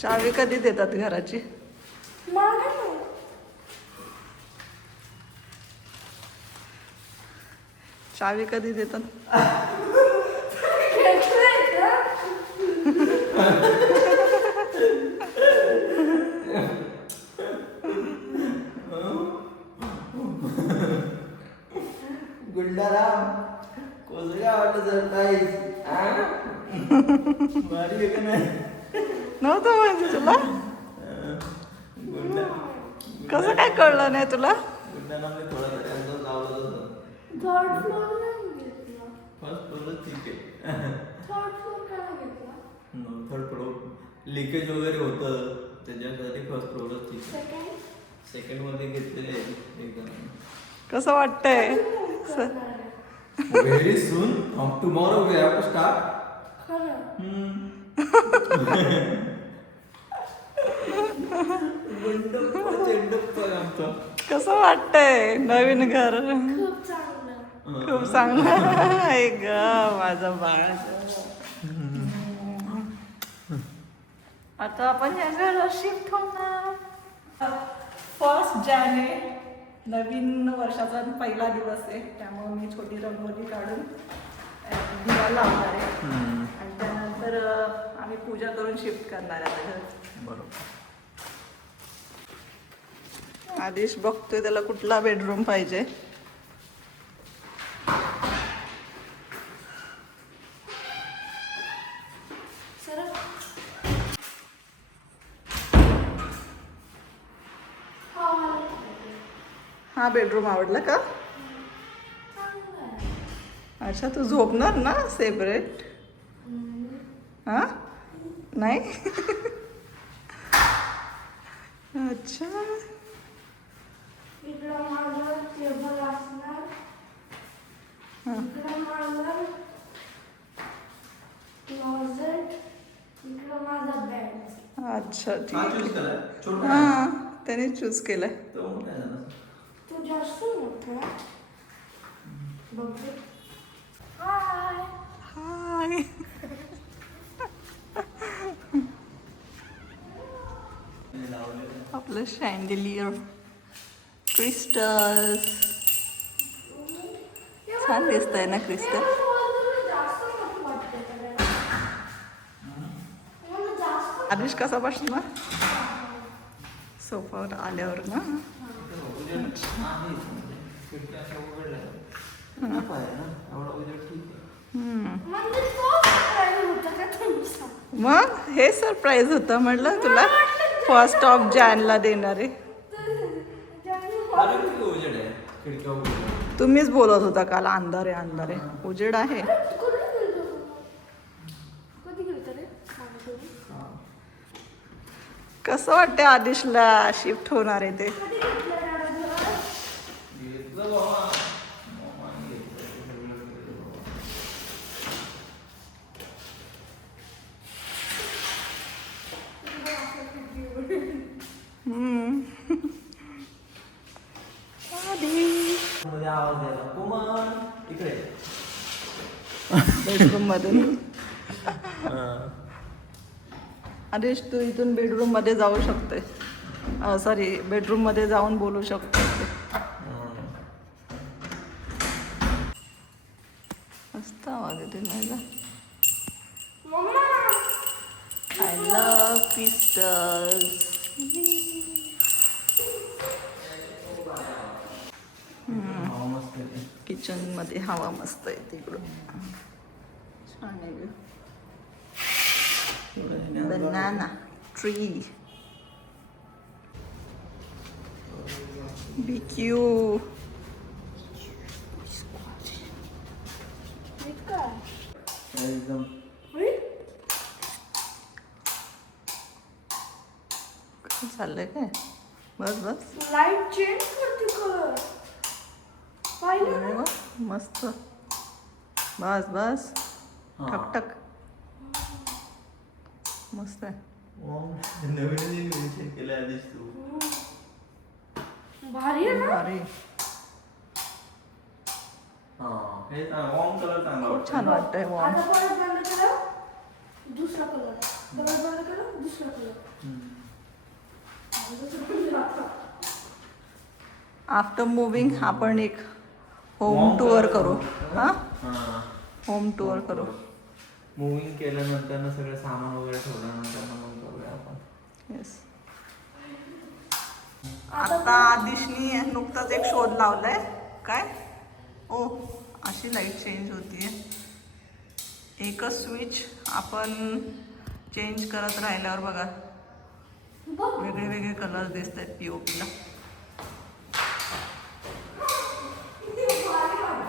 चावी कधी देतात घराची? चावी कधी देतात? गुंडाराम कसं काय वाटलं सरप्राईज? भारी आहे का नाही? नव्हतं माहिती तुला? गुंडा कसं काय कळलं नाही तुला? गुंडारामने थोडा अंदाज लावला होता. थर्ड फ्लोर नाही घेतला. फर्स्ट फ्लोरच ठीक आहे. थर्ड फ्लोर का नाही घेतला? थर्ड फ्लोर लिकेज वगैरे होतं त्याच्यासाठी फर्स्ट फ्लोरच ठीक आहे. सेकंड सेकंड मध्ये घेतलेले एकदम. कसं वाटतंय? Very soon tomorrow we have to start. खरं कसं वाटतंय नवीन घर? खूप चांगलं. खूप चांगलं आहे ग माझं बाळ. आता आपण या घरात शिफ्ट होणार. 1 जानेवारी नवीन वर्षाचा पहिला दिवस आहे, त्यामुळे मी छोटी रंगोली काढून दिवा लावणार आहे आणि त्यानंतर आम्ही पूजा करून शिफ्ट करणार आहे आता घर. बरोबर. आदेश बघतोय त्याला कुठला बेडरूम पाहिजे. सरळ हा बेडरूम आवडला का? चांगलं आहे. अच्छा तू झोपणार ना सेपरेट? हा नाही. अच्छा इकडं माझं टेबल असणार. इकडं माझं क्लोजेट. इकडं माझा बेड. अच्छा ठीक हा आहे. चूज केलाय छोटा हा त्याने चूज केलाय. तो मोठा आहे ना. तू जास्त मोठा बघ. हाय हाय. आपलं शँडलियर क्रिस्टल्स छान दिसतंय ना क्रिस्टल. जास्त मोठं वाटतंय त्याला. मला जास्त आदेश कसा बसणार सोफावर आल्यावर ना? म्हणजे तो surprise होता का तुमचा? मग हे सरप्राईज होतं म्हटलं तुला 1 जानेला देणार आहे. उजेड आहे खिडक्या उघड्या. तुम्हीच बोलत होता काल अंधार आहे अंधार आहे. उजेड आहे. कधी गेलता रे मागेतून? कसं वाटतंय आदेशला शिफ्ट होणार आहे ते? कधी घेतलं दादा घर? घेतलं बाबा. मामाने घेतलं. आदेश मध्ये आवाज द्यायला कुमार इकडे. बेडरूम मधून. आदेश तू इथून बेडरूम मध्ये जाऊ शकते. सॉरी बेडरूम मध्ये जाऊन बोलू शकतो. मस्त आवाज येते माझा. Mumma I love crystals. मस्त आहे. किचन मध्ये हवा मस्त आहे तिकडून. छान आहे. Banana tree BQ. एकदम कसं चाललंय काय? बस बस. लाईट चेंज करते कलर. पाहिलं अरे ना? वा मस्त. बस बस ठक ठक. मस्त आहे. नवीन इन्व्हेन्शन केलं आधीच तू. भारी आहे ना? अरे हा हे वॉर्म कलर चांगला खूप छान वाटतंय वॉर्म. आता परत बंद करा. दुसरा कलर बरोबर कलर दुसरा कलर आफ्टर मुव्हिंग आपण एक होम टूर करू. हा हां होम टूर करू. मुव्हिंग केल्यानंतर ना सगळं सामान वगैरे ठेवल्यानंतर ना मग करूया आपण. येस. आता आदिशनी नुकताच एक शोध लावलाय. काय ओ अशी लाईट चेंज होतीये. एकच स्विच आपण चेंज करत राहिल्यावर बघा वेगळे वेगळे कलर दिसत आहेत पीओपीला.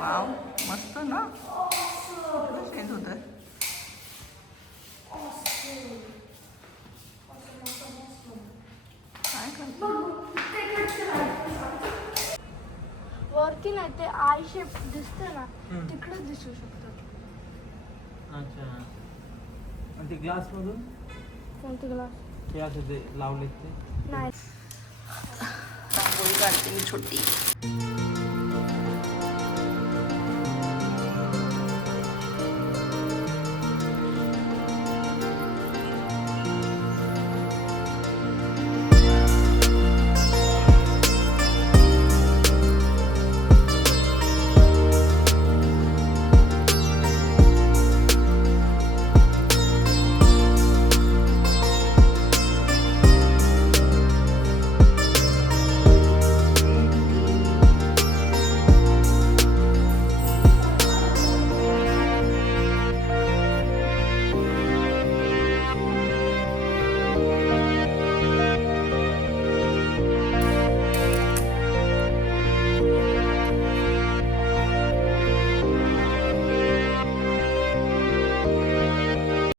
वाव मस्त ना चेंज होत आहे. काय करतो वरती नाही ते आय शेप दिसते ना तिकडे दिसू शकतं. अच्छा आणि ते ग्लास मधून कोणते ग्लास हे असं ते लावलेत ते नाही रांगोळी काढते मी छोटी.